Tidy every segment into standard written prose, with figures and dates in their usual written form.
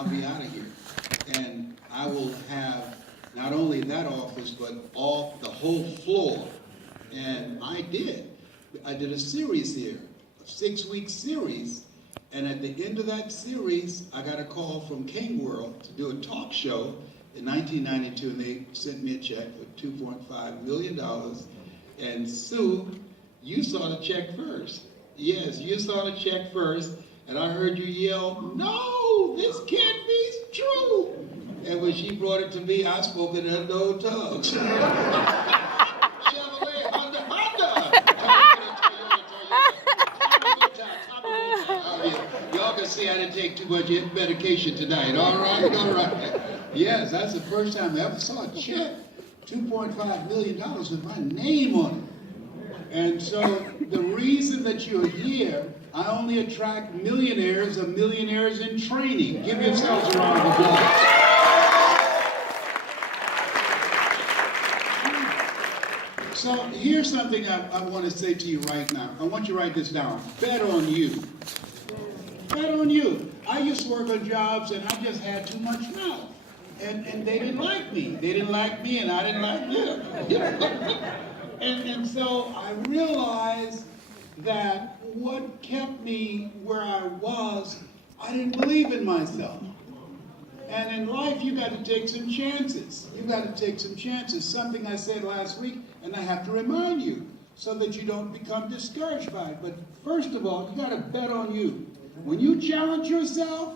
I'll be out of here. And I will have not only that office, but the whole floor. And I did. I did a series here, a 6-week series. And at the end of that series, I got a call from King World to do a talk show in 1992, and they sent me a check for $2.5 million. And Sue, you saw the check first. Yes, you saw the check first, and I heard you yell, "No, this can't be true." And when she brought it to me, I spoke in unknown tongues. Chevrolet, Honda. Y'all can see I didn't take too much medication tonight. All right. Yes, that's the first time I ever saw a check, $2.5 million with my name on it. And so the reason that you're here, I only attract millionaires or millionaires in training. Give yourselves a round of applause. So here's something I want to say to you right now. I want you to write this down. Bet on you. Bet on you. I used to work on jobs and I just had too much mouth. And they didn't like me. They didn't like me and I didn't like them. And so I realized that what kept me where I was, I didn't believe in myself. And in life, you got to take some chances. You got to take some chances. Something I said last week, and I have to remind you so that you don't become discouraged by it. But first of all, you got to bet on you. When you challenge yourself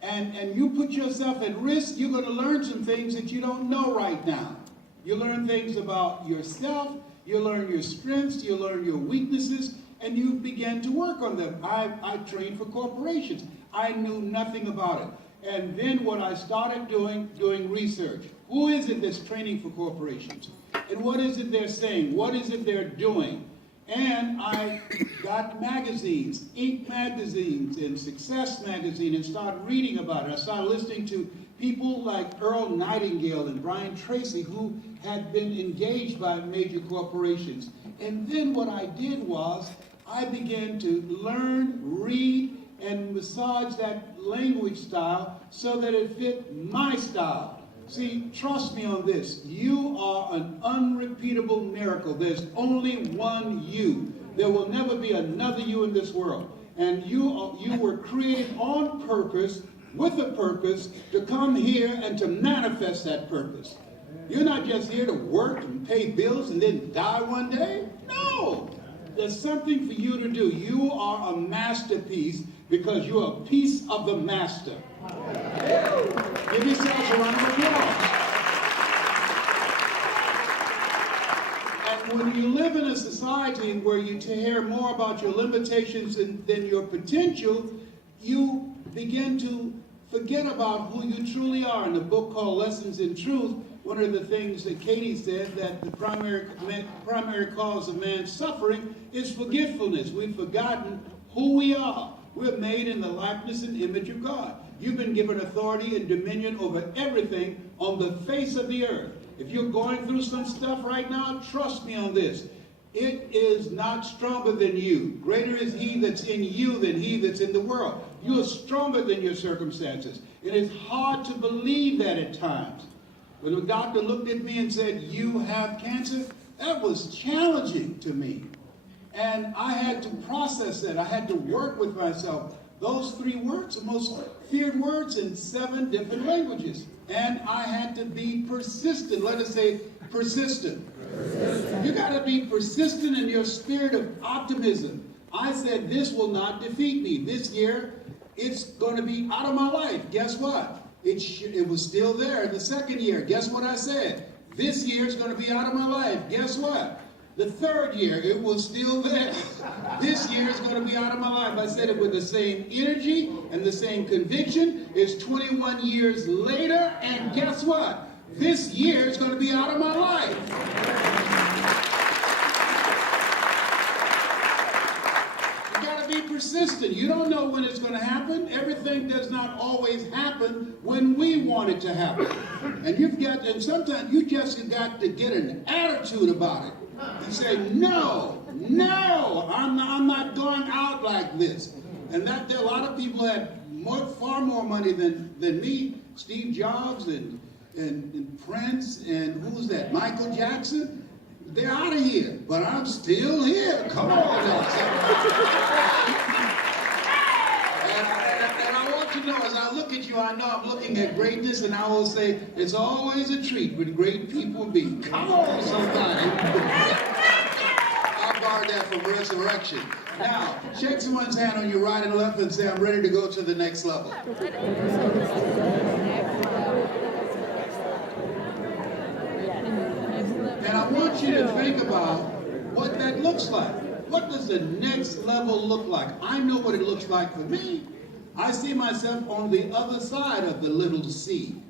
and you put yourself at risk, you're going to learn some things that you don't know right now. You learn things about yourself, you learn your strengths, you learn your weaknesses, and you begin to work on them. I trained for corporations. I knew nothing about it. And then what I started doing research. Who is it that's training for corporations? And what is it they're saying? What is it they're doing? And I got magazines, Inc. magazines and Success magazine, and started reading about it. I started listening to people like Earl Nightingale and Brian Tracy, who had been engaged by major corporations. And then what I did was I began to learn, read, and massage that language style so that it fit my style. See, trust me on this. You are an unrepeatable miracle. There's only one you. There will never be another you in this world. And you were created on purpose, with a purpose, to come here and to manifest that purpose. You're not just here to work and pay bills and then die one day. No! There's something for you to do. You are a masterpiece because you're a piece of the master. Give yourselves a round of applause. And when you live in a society where you hear more about your limitations than your potential, you begin to forget about who you truly are. In the book called Lessons in Truth, one of the things that Katie said, that the primary cause of man's suffering is forgetfulness. We've forgotten who we are. We're made in the likeness and image of God. You've been given authority and dominion over everything on the face of the earth. If you're going through some stuff right now, trust me on this. It is not stronger than you. Greater is he that's in you than he that's in the world. You are stronger than your circumstances. It is hard to believe that at times. When the doctor looked at me and said, "You have cancer," that was challenging to me. And I had to process that. I had to work with myself. Those 3 words are most feared words in 7 different languages. And I had to be persistent. Let us say persistent. You got to be persistent in your spirit of optimism. I said, this will not defeat me. This year, it's going to be out of my life. Guess what? It was still there the second year. Guess what I said? This year is going to be out of my life. Guess what? The third year, it was still there. This year is going to be out of my life. I said it with the same energy and the same conviction. It's 21 years later, and guess what? This year is going to be out of my life. You got to be persistent. You don't know when it's going to happen. Everything does not always happen when we want it to happen. And sometimes you just got to get an attitude about it. And say, no, I'm not going out like this. And a lot of people had far more money than me. Steve Jobs and Prince and who's that? Michael Jackson. They're out of here, but I'm still here. Come on now. And I want you to know, as I look at you, I know I'm looking at greatness, and I will say, it's always a treat when great people be. Come on, somebody. I'll guard that from resurrection. Now, shake someone's hand on your right and left and say, I'm ready to go to the next level. And I want you to think about what that looks like. What does the next level look like? I know what it looks like for me. I see myself on the other side of the little sea.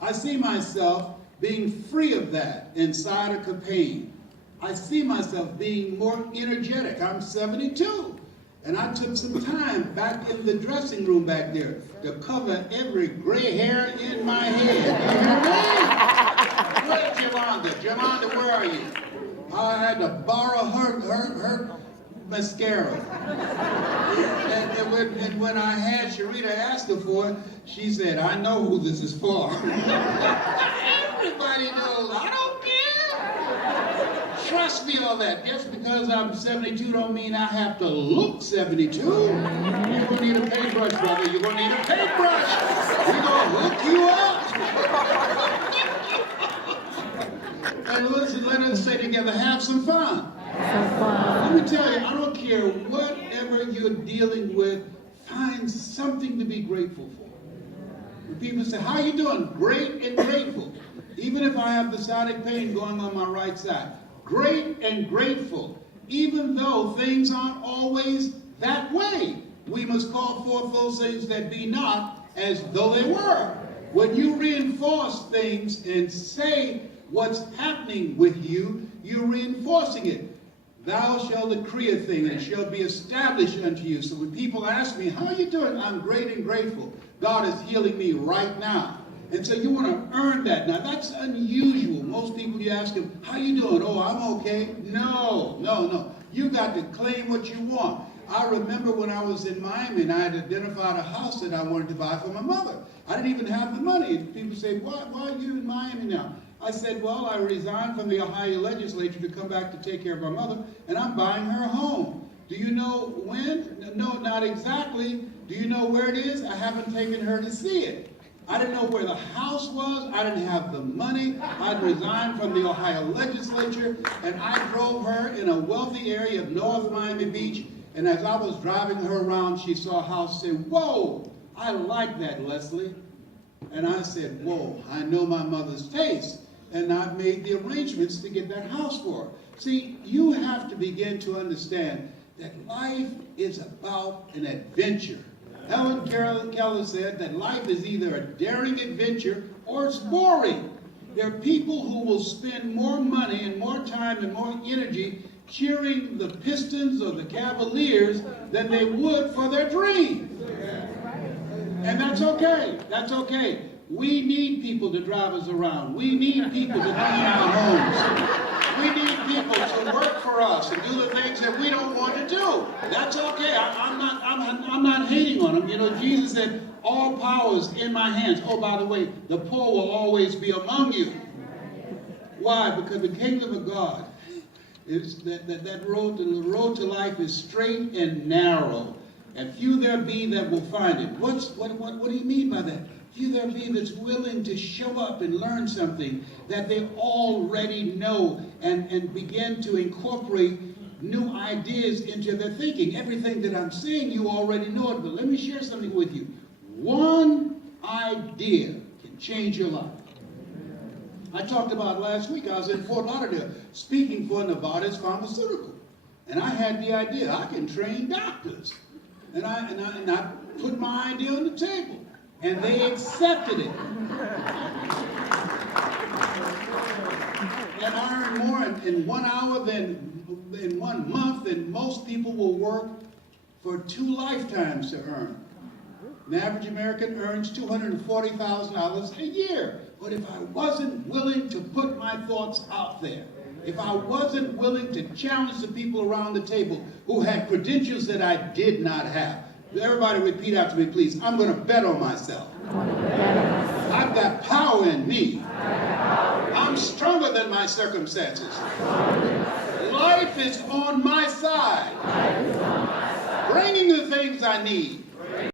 I see myself being free of that inside of pain. I see myself being more energetic. I'm 72. And I took some time back in the dressing room back there to cover every gray hair in my head. You hear me? Where's Yolanda? Yolanda, where are you? I had to borrow her mascara. And when I had Sharita ask her for it, she said, I know who this is for. Everybody knows. I don't care. Trust me on that. Just because I'm 72 don't mean I have to look 72. You're going to need a paintbrush, brother. You're going to need a paintbrush. We're going to hook you up. And listen, let us say together, have some fun. Let me tell you, I don't care whatever you're dealing with, find something to be grateful for. When people say, how you doing? Great and grateful. Even if I have the sciatic pain going on my right side. Great and grateful. Even though things aren't always that way. We must call forth those things that be not as though they were. When you reinforce things and say what's happening with you, you're reinforcing it. Thou shalt decree a thing, and it shall be established unto you. So when people ask me, how are you doing? I'm great and grateful. God is healing me right now. And so you want to earn that. Now, that's unusual. Most people, you ask them, how you doing? Oh, I'm okay. No. You got to claim what you want. I remember when I was in Miami and I had identified a house that I wanted to buy for my mother. I didn't even have the money. And people say, why are you in Miami now? I said, well, I resigned from the Ohio legislature to come back to take care of my mother, and I'm buying her a home. Do you know when? No, not exactly. Do you know where it is? I haven't taken her to see it. I didn't know where the house was. I didn't have the money. I'd resigned from the Ohio legislature, and I drove her in a wealthy area of North Miami Beach, and as I was driving her around, she saw a house, said, whoa, I like that, Leslie. And I said, whoa, I know my mother's taste. And I've made the arrangements to get that house for her. See, you have to begin to understand that life is about an adventure. Helen Keller said that life is either a daring adventure or it's boring. There are people who will spend more money and more time and more energy cheering the Pistons or the Cavaliers than they would for their dreams. And that's okay. That's okay. We need people to drive us around. We need people to clean our homes. We need people to work for us and do the things that we don't want to do. That's okay. I'm not hating on them. You know, Jesus said, all power is in my hands. Oh, by the way, the poor will always be among you. Why? Because the kingdom of God is that road to life is straight and narrow. And few there be that will find it. What do you mean by that? Few there be that's willing to show up and learn something that they already know and begin to incorporate new ideas into their thinking. Everything that I'm saying, you already know it, but let me share something with you. One idea can change your life. I talked about last week, I was in Fort Lauderdale speaking for Novartis Pharmaceutical. And I had the idea, I can train doctors. And I put my idea on the table. And they accepted it. And I earned more in 1 hour than in 1 month than most people will work for 2 lifetimes to earn. An average American earns $240,000 a year. But if I wasn't willing to put my thoughts out there, if I wasn't willing to challenge the people around the table who had credentials that I did not have, Everybody repeat after me, please. I'm going to bet on myself. I've got power in me. I'm stronger than my circumstances. Life is on my side. Bringing the things I need